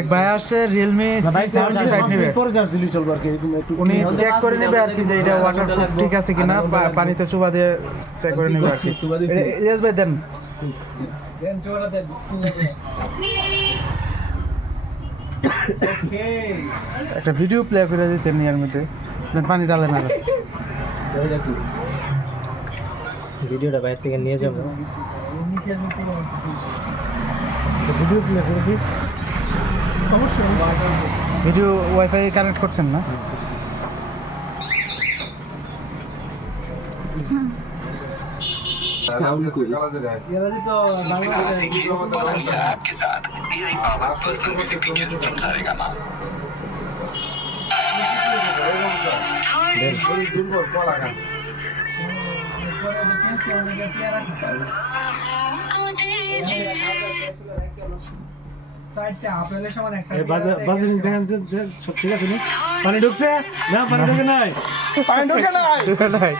এক ভাই আসছে রিয়েলমি C75 নেবে, উনি চেক করে নেবে আর কি যে এটা ওয়াটারপ্রুফ ঠিক আছে কিনা, পানিতে চুবা দিয়ে চেক করে নেবে আর কি। ইয়েস ভাই দেন একটা ভিডিও প্লে করে দিতেন ইয়ার মধ্যে, দেন পানি ডালে না ভিডিওটা বাইরে থেকে নিয়ে যাবো। ভিডিও প্লে করে দিই। ভিডিও ওয়াইফাই কানেক্ট করছেন না? के साथ AI powered personal music teacher from Saregama. ঠিক আছে নি? পানি ঢুকছে না? পানি ঢুকে নাই, পানি ঢোকে নাই।